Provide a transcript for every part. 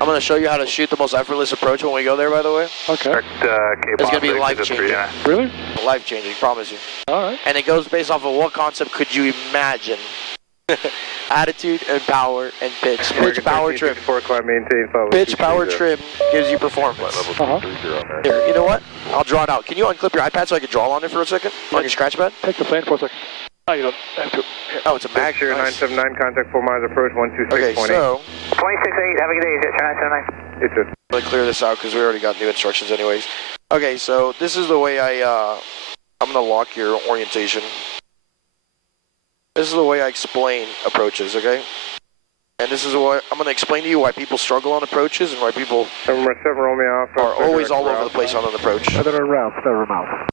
I'm going to show you how to shoot the most effortless approach when we go there, by the way. Okay. It's going to be life-changing. Really? Life-changing, promise you. All right. And it goes based off of what concept could you imagine? Attitude and power and pitch. Pitch, power, trim. Pitch, power, trim gives you performance. Here, you know what? I'll draw it out. Can you unclip your iPad so I can draw on it for a second? On your scratch pad? Take the plane for a second. Oh, you don't have to. Here. Oh, it's a mag. Sure, nice. 979, contact 4 miles approach, 126.8. Okay, so... 268, have a good day, is it 979? It's a... Let me clear this out because we already got new instructions anyways. Okay, so this is the way I'm going to lock your orientation. This is the way I explain approaches, okay? And this is what I'm going to explain to you why people struggle on approaches and why people are always all over the place on an approach. Seven routes, 7 miles.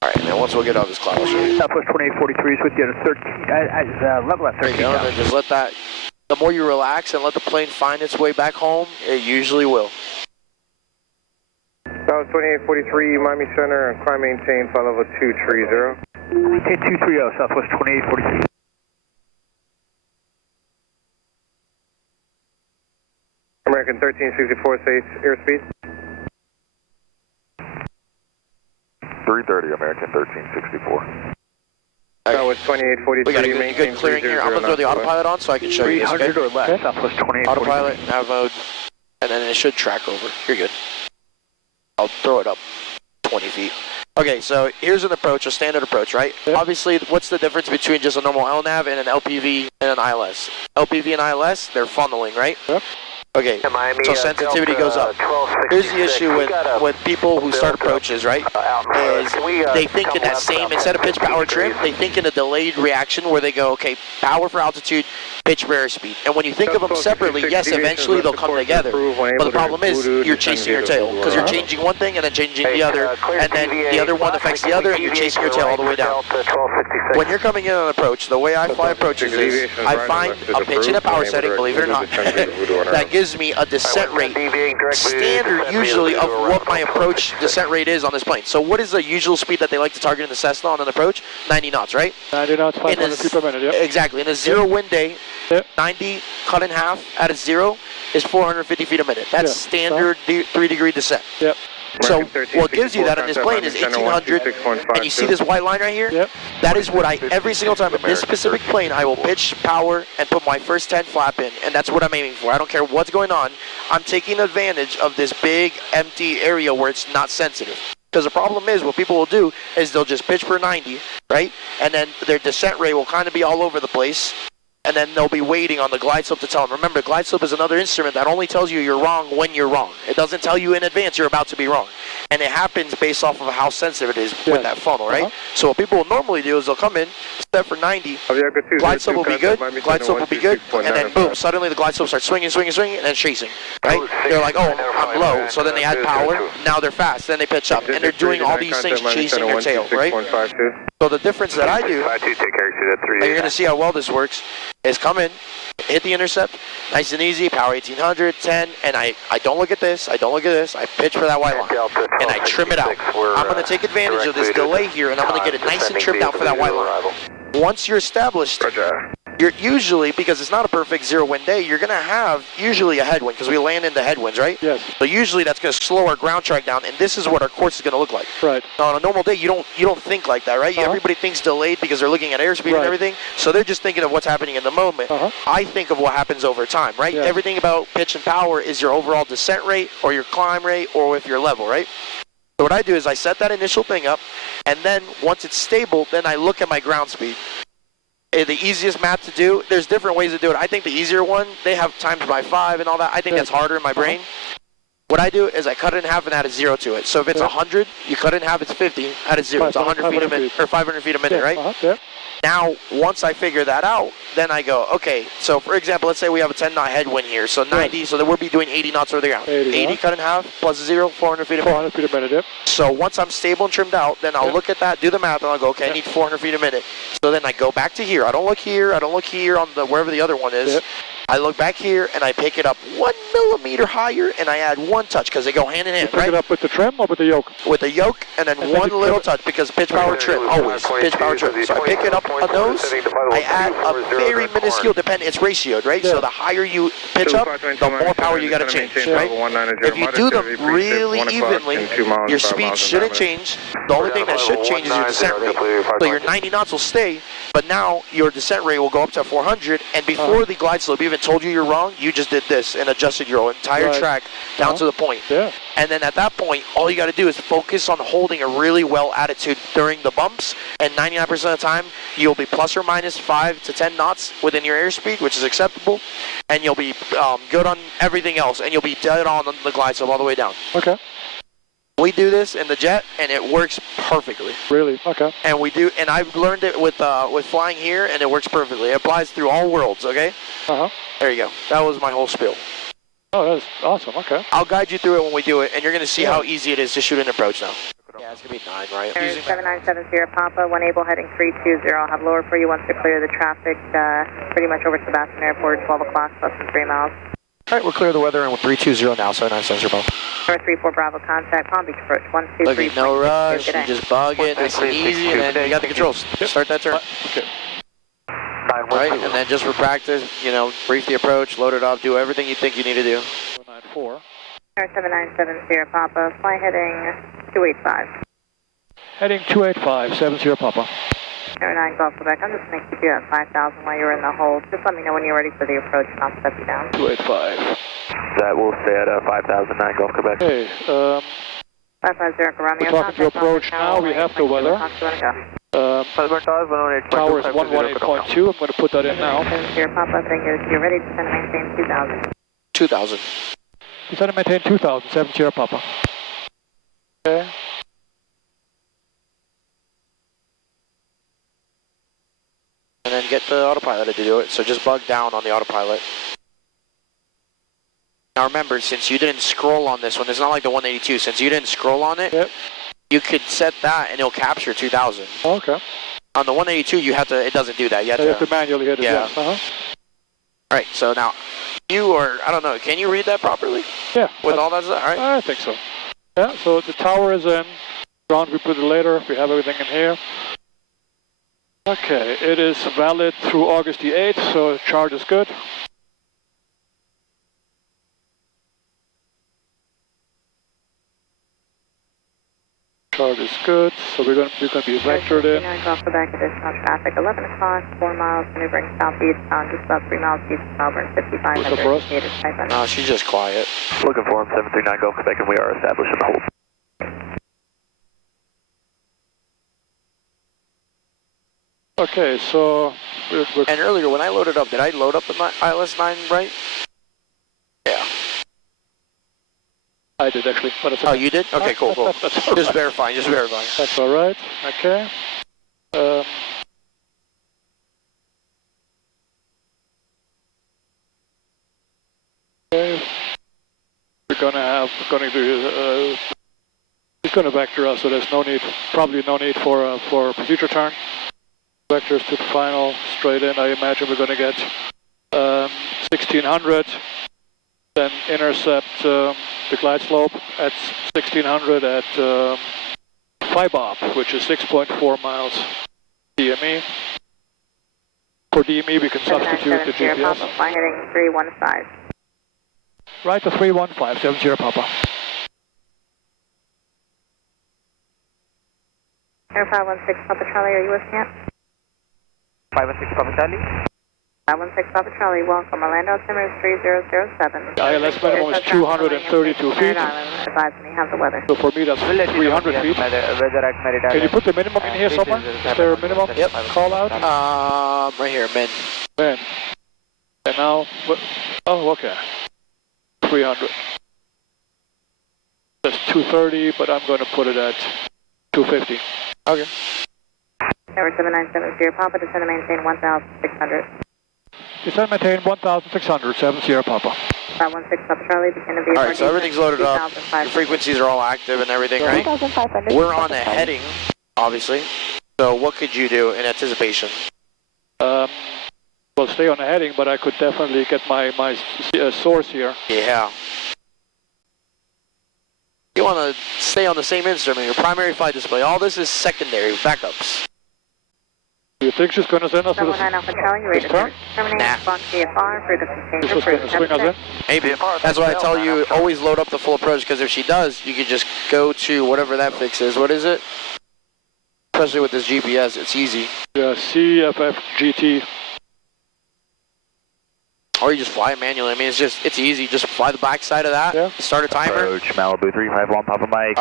Alright, and then once we get out of this cloud, I'll show you. Southwest 2843 is with you at 13, level at 13. And then just let that, the more you relax and let the plane find its way back home, it usually will. South 2843, Miami Center, climb maintain, flight level 230. Maintain 230, Southwest 2843. American 1364, safe airspeed. 330, American 1364. Southwest 2843, We got a good clearing here. I'm going to throw the autopilot on so I can show you this, okay? 300 or less, Southwest 2843. Autopilot, nav mode, and then it should track over. You're good. I'll throw it up 20 feet. Okay, so here's an approach, a standard approach, right? Yep. Obviously, what's the difference between just a normal LNAV and an LPV and an ILS? LPV and ILS, they're funneling, right? Yep. Okay, so sensitivity goes up. Here's the issue with people who start approaches, right? Is they think in that same, instead of pitch, power, trim, they think in a delayed reaction where they go, okay, power for altitude, pitch for airspeed. And when you think of them separately, yes, eventually they'll come together. But the problem is you're chasing your tail because you're changing one thing and then changing the other, and then the other one affects the other, and you're chasing your tail all the way down. When you're coming in on an approach, the way I fly approaches is I find a pitch and a power setting, believe it or not, that gives me a descent rate standard usually of what my approach descent rate is on this plane. So what is the usual speed that they like to target in the Cessna on an approach? 90 knots, right? 90 knots, 500 feet per minute, yep. Exactly. In a zero wind day, 90 cut in half at a zero is 450 feet a minute. That's standard 3-degree descent. Yep. So what gives you that on this plane is 1800, and you see this white line right here? Yep. That is what every single time in this specific plane, I will pitch, power, and put my first 10 flap in, and that's what I'm aiming for. I don't care what's going on. I'm taking advantage of this big, empty area where it's not sensitive. Because the problem is, what people will do is they'll just pitch for 90, right? And then their descent rate will kind of be all over the place. And then they'll be waiting on the glide slope to tell them. Remember, glide slope is another instrument that only tells you you're wrong when you're wrong. It doesn't tell you in advance you're about to be wrong. And it happens based off of how sensitive it is with that funnel, right? So what people will normally do is they'll come in, step for 90, glide slope will be good, glide slope will be good, and then boom, suddenly the glide slope starts swinging, and then chasing, right? They're like, oh, I'm low, so then they add power, now they're fast, then they pitch up, and they're doing all these things chasing their tail, right? So the difference that I do, and you're going to see how well this works, is come in, hit the intercept, nice and easy, power 1800, 10, and I don't look at this, I pitch for that white line, and I trim it out. I'm going to take advantage of this delay here, and I'm going to get it nice and trimmed out for that white line. Once you're established, you're usually, because it's not a perfect zero wind day, you're going to have usually a headwind, because we land into headwinds, right? Yes. So usually that's going to slow our ground track down, and this is what our course is going to look like. Right. Now, on a normal day, you don't think like that, right? Everybody thinks delayed because they're looking at airspeed and everything, so they're just thinking of what's happening in the moment. I think of what happens over time, right? Yeah. Everything about pitch and power is your overall descent rate, or your climb rate, or with your level, right? So what I do is I set that initial thing up, and then once it's stable, then I look at my ground speed. The easiest math to do, there's different ways to do it. I think the easier one, they have times by 5 and all that. I think that's harder in my brain. What I do is I cut it in half and add a 0 to it. So if it's 100, you cut it in half, it's 50, add a 0. It's 100 feet a minute, or 500 feet a minute, right? Now, once I figure that out, then I go, okay, so for example, let's say we have a 10-knot headwind here, so 90, so then we'll be doing 80 knots over the ground. 80 cut in half, plus a 0, 400 feet a minute. 400 feet a minute, yep. So once I'm stable and trimmed out, then I'll look at that, do the math, and I'll go, okay, I need 400 feet a minute. So then I go back to here. I don't look here on the wherever the other one is. I look back here and I pick it up 1 millimeter higher and I add one touch because they go hand in hand, You pick it up with the trim or with the yoke? With the yoke and then one little touch because pitch power trim, always pitch power trim. So I pick it up on those, I add a very minuscule, it's ratioed, right? Yeah. So the higher you pitch up, the more power you got to change, right? If you do them really evenly, your speed shouldn't change. The only thing that should change is your descent rate. So your 90 knots will stay, but now your descent rate will go up to 400, and before the glide slope even told you you're wrong, you just did this and adjusted your entire track down to the point. Yeah. And then at that point, all you got to do is focus on holding a really well attitude during the bumps, and 99% of the time, you'll be plus or minus 5 to 10 knots within your airspeed, which is acceptable, and you'll be good on everything else, and you'll be dead on the glide slope all the way down. Okay. We do this in the jet, and it works perfectly. Really? Okay. And we do, and I've learned it with flying here, and it works perfectly. It applies through all worlds. Okay. There you go. That was my whole spiel. Oh, that's awesome. Okay. I'll guide you through it when we do it, and you're going to see how easy it is to shoot an approach now. Yeah, it's going to be 9, right? 7970 Papa, 1 Able heading 320. I'll have lower for you once to clear the traffic, pretty much over Sebastian Airport, 12 o'clock, less than 3 miles. All right, we'll clear the weather, and we're 320 now, 7970 Papa. Number 34 Bravo, contact Palm Beach approach, 123. Look, no rush, you just bug it, nice and easy, and then you got the controls. Start that turn. Okay. Right, and then just for practice, brief the approach, load it up, do everything you think you need to do. 94. 7970 Papa, fly heading 285. Heading 285, 70 Papa. 09 Golf Quebec, I'm just going to keep you at 5,000 while you're in the hold. Just let me know when you're ready for the approach and I'll step you down. 285. That will stay at 5,009 Golf Quebec. Okay, 550 Romeo. we're talking to approach now. We have the weather. Tower is 118.2. I'm going to put that in now. 70 Papa, thank you. You're ready to send and maintain 2,000. 2,000. Descend and maintain 2,000, 70 Papa. Okay. And then get the autopilot to do it, so just bug down on the autopilot. Now remember, since you didn't scroll on this one, it's not like the 182, since you didn't scroll on it, you could set that and it'll capture 2,000. Okay. On the 182, you have to, it doesn't do that. You have to manually hit it, yeah. Alright, so now, I don't know, can you read that properly? Yeah. With all that stuff, alright? I think so. Yeah, so the tower is in. Ground we put it later, we have everything in here. Okay, it is valid through August the 8th, so chart is good. Chart is good, so we're going to be vectored in. Off the back, additional traffic, 11 o'clock, 4 miles, maneuvering southeast, just about 3 miles east of Melbourne, 5,500 meters. No, she's just quiet. Looking for him, 739 Golf Quebec, and we are establishing the hold. Okay, so and earlier when I loaded up, did I load up the ILS 9 right? Yeah. I did actually. But it's okay. Oh, you did? Okay, cool. Just verifying, That's all right. Okay. Okay. We're going to do. It's going to vector us, so there's probably no need for a procedure turn. Vectors to the final, straight in. I imagine we're going to get 1600, then intercept the glide slope at 1600 at 5 bob, which is 6.4 miles DME. For DME, we can substitute the GPS. Fly heading 315. Right to 315, 70 Papa. Air 516 Papa Charlie, are you with me yet? 516 Papa Charlie. 516 Papa Charlie, welcome. Orlando altimeter is 3007. The ILS minimum is 232 feet. Advise me, have the weather. So for me, that's 300 feet. Can you put the minimum in here somewhere? Is there a minimum call out? Right here, min. Min. And now, oh, okay. 300. That's 230, but I'm going to put it at 250. Okay. Tower 7970 Papa, descend and maintain 1,600. Descend and maintain 1,600, 70 Papa. 516 Papa Charlie, begin to be. Alright, so everything's loaded up. Your frequencies are all active and everything, right? 2,500. We're on a heading, obviously. So what could you do in anticipation? Well, stay on the heading, but I could definitely get my source here. Yeah. You want to stay on the same instrument, your primary flight display. All this is secondary, backups. Do you think she's going to send us to this Alpha Charlie, you're ready to turn? terminate response VFR for the container. This was going to swing us in? Maybe. That's why I tell you, always load up the full approach, because if she does, you could just go to whatever that fix is. What is it? Especially with this GPS, it's easy. Yeah, CFF GT. Or you just fly it manually. I mean, it's easy. Just fly the back side of that. Yeah. Start a timer. Approach Malibu 351 Papa Mike.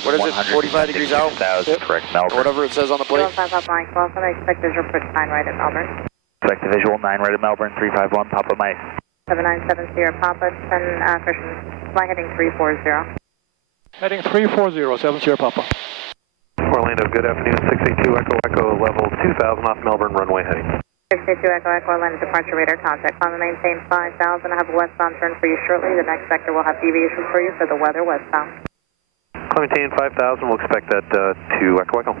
What is it? 45 degrees out. Yep. Correct, Melbourne. Whatever it says on the plate. 5 Papa Mike, well, I expect visual approach 9 right at Melbourne. Expect the visual 9 right at Melbourne 351 Papa Mike. 797 Sierra Papa, 10 Christian, fly heading 340. Heading 340, 7 Sierra Papa. Orlando, good afternoon. 682 Echo Echo, level 2000 off Melbourne, runway heading. 682 Echo Echo, Orlando departure radar contact. Climb and maintain 5,000. I have a westbound turn for you shortly. The next sector will have deviations for you for the weather westbound. Climb maintain 5,000, we'll expect that to Echo Echo.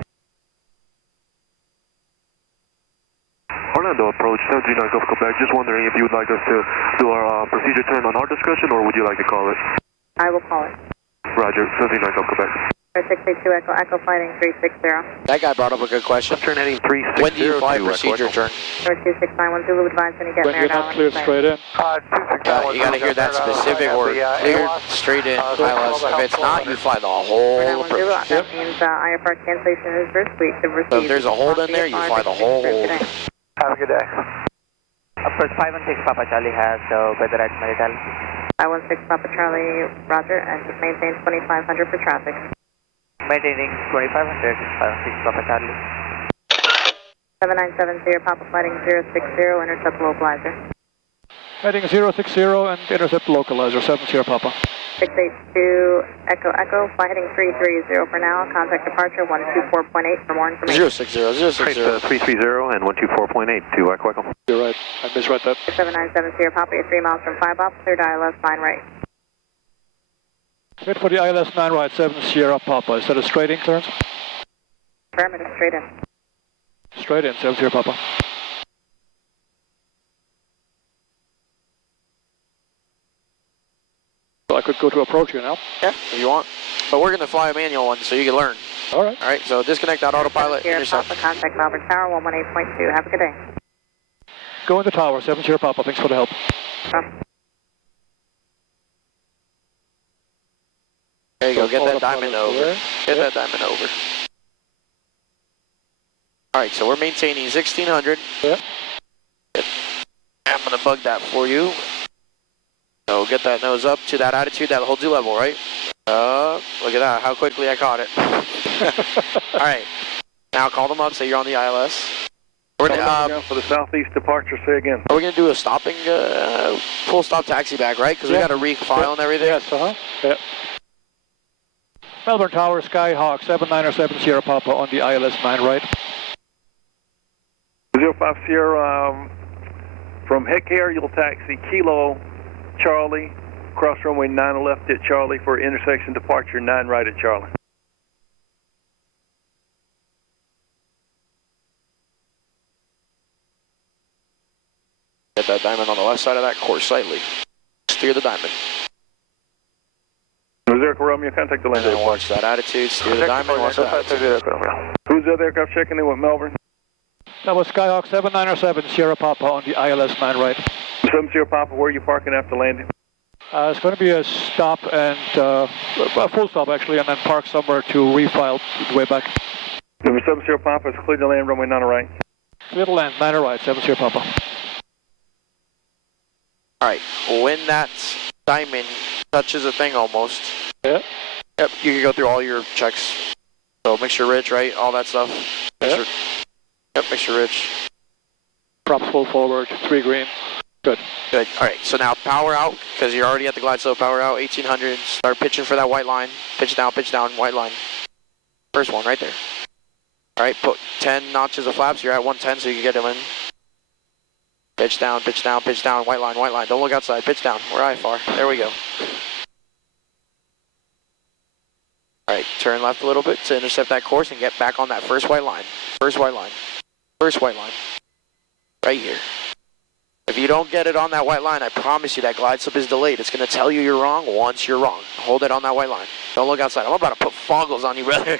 Orlando approach 739 Gulf Quebec. Just wondering if you would like us to do our procedure turn on our discretion, or would you like to call it? I will call it. Roger, 739 Gulf Quebec. 682 Echo Echo, fighting 360. That guy brought up a good question. Turn heading 360. When do you fly procedure turn? 26910 Zulu advise when you get When you're not cleared straight in. You got to hear that specific or cleared straight in ILS. If it's not, you fly the whole approach. That means IFR cancellation is first week. So if there's a hold in there, you fly the whole hold. Have a good day. Approach 516 Papa Charlie has weather at Marital. 516 Papa Charlie, roger, and just maintain 2500 for traffic. Maintaining 2500, 516 Papa Charlie. 797 Sierra Papa flighting 060, intercept localizer. Heading 060 and intercept localizer, 7 Sierra Papa. 682 Echo Echo, fly heading 330 for now. Contact departure 124.8 for more information. 060, 060. 330 and 124.8 to Echo Echo. You're right, I misread that. 797 Sierra Papa, you're 3 miles from 5 off, cleared ILS 9 right. Wait for the ILS 9 right, 7 Sierra Papa. Is that a straight in clearance? Affirmative, straight in. Straight in, 7 Sierra Papa. So I could go to approach you now. Yeah, if you want. But we're going to fly a manual one so you can learn. All right. All right, so disconnect that autopilot. Sierra Intercept. Papa, contact Melbourne Tower 118.2. Have a good day. Go in the tower, 7 Sierra Papa. Thanks for the help. There you go, get that Autopilot diamond over. there. Get that diamond over. All right, so we're maintaining 1600. Yeah. I'm going to bug that for you. So get that nose up to that attitude that holds you level, right? Look at that, how quickly I caught it. All right, now call them up, say you're on the ILS. We're gonna, for the southeast departure, say again. are we going to do a stopping, full stop taxi back, right? Because we got to refile and everything. Yes, yeah. Melbourne Tower, Skyhawk, 797 Sierra Papa on the ILS 9 right. 05 Sierra, from Heck Air, you'll taxi Kilo Charlie, cross runway 9 left at Charlie for intersection departure 9 right at Charlie. Get that diamond on the left side of that course slightly. Steer the diamond. Reserve Romeo, contact the And landing. then watch that attitude, steer the diamond, watch that attitude. Who's the other aircraft checking in with Melbourne? That was Skyhawk 797 Sierra Papa on the ILS 9 right. 7 Sierra Papa, where are you parking after landing? It's going to be a stop and a full stop actually, and then park somewhere to refile the way back. Number 7 Sierra Papa, it's clear to land, runway 9 right. Clear to land, 9 right, 7 Sierra Papa. All right, when that diamond touches a thing almost, yeah. Yep, you can go through all your checks. So mixture rich, right? All that stuff. Mixture, yep, mixture rich. Props full forward, 3 green. Good. Good. All right, so now power out, because you're already at the glide slope. Power out, 1800. Start pitching for that white line. Pitch down, white line. First one, right there. All right, put 10 notches of flaps. You're at 110, so you can get them in. Pitch down, white line. Don't look outside, pitch down. We're IFR. There we go. All right, turn left a little bit to intercept that course and get back on that first white line. First white line. Right here. If you don't get it on that white line, I promise you that glide slope is delayed. It's going to tell you you're wrong once you're wrong. Hold it on that white line. Don't look outside. I'm about to put foggles on you, brother.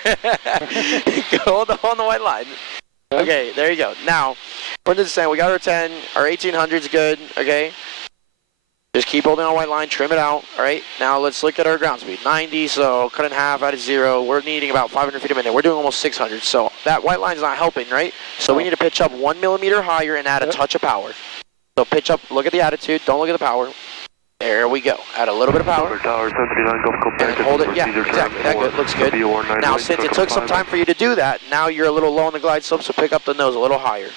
Hold on the white line. Okay, there you go. Now, we're just saying we got our 10, our 1800's good, okay? Just keep holding on white line, trim it out, all right? Now let's look at our ground speed. 90, so cut in half out of 0. We're needing about 500 feet a minute. We're doing almost 600, so that white line's not helping, right? So we need to pitch up 1 millimeter higher and add a touch of power. So pitch up, look at the attitude, don't look at the power. There we go. Add a little bit of power. And hold it, yeah, exactly, that good, looks good. Now since it took some time for you to do that, now you're a little low on the glide slope, so pick up the nose a little higher.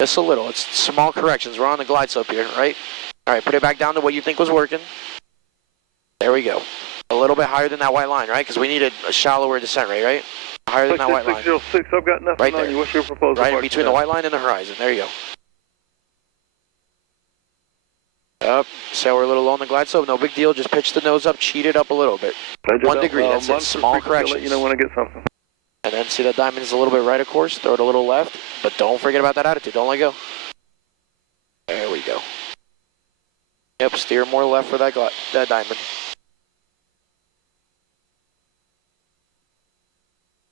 Just a little, it's small corrections. We're on the glide slope here, right? All right, put it back down to what you think was working. There we go. A little bit higher than that white line, right? Because we needed a shallower descent rate, right? Higher than that white line. 606, I've got nothing right on there. you. What's your proposal? Right in between the white line and the horizon. There you go. Up. So we're a little low on the glide slope. No big deal. Just pitch the nose up, cheat it up a little bit. 1 degree. That's it. Small corrections. You know when I get something. And then see that diamond is a little bit right, of course. Throw it a little left. But don't forget about that attitude. Don't let go. There we go. Yep, steer more left for that diamond.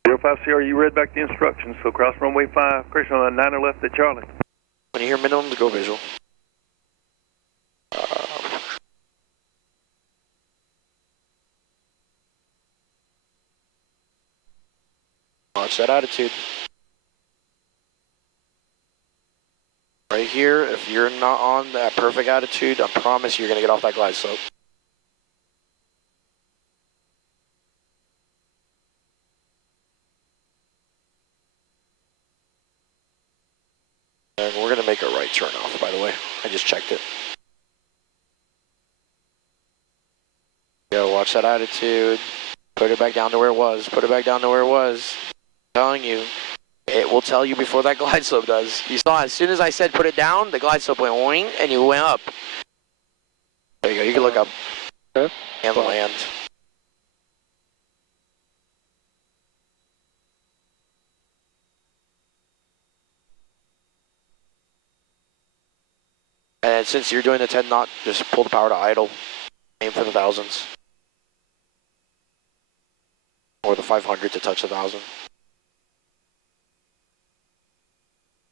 05CR, you read back the instructions, so cross runway 5, correction on 9 left at Charlie. When you hear minimums, go visual. Watch that attitude. Right here, if you're not on that perfect attitude, I promise you're going to get off that glide slope. And we're going to make a right turn off, by the way. I just checked it. Yeah, watch that attitude. Put it back down to where it was. Put it back down to where it was. I'm telling you. It will tell you before that glide slope does. You saw as soon as I said put it down, the glide slope went wing and you went up. There you go, you can look up. Okay. And land. And since you're doing the 10 knot, just pull the power to idle. Aim for the thousands. Or the 500 to touch the 1,000.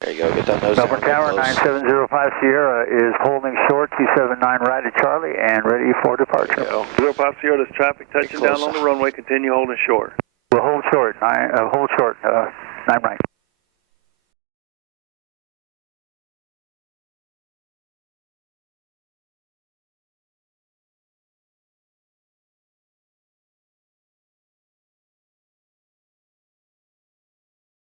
There you go, get that nose down. Melbourne Tower, 9705 Sierra is holding short, 279 right at Charlie, and ready for departure. 05 Sierra, there's traffic touching down on the runway, continue holding short. We'll hold short, 9 right.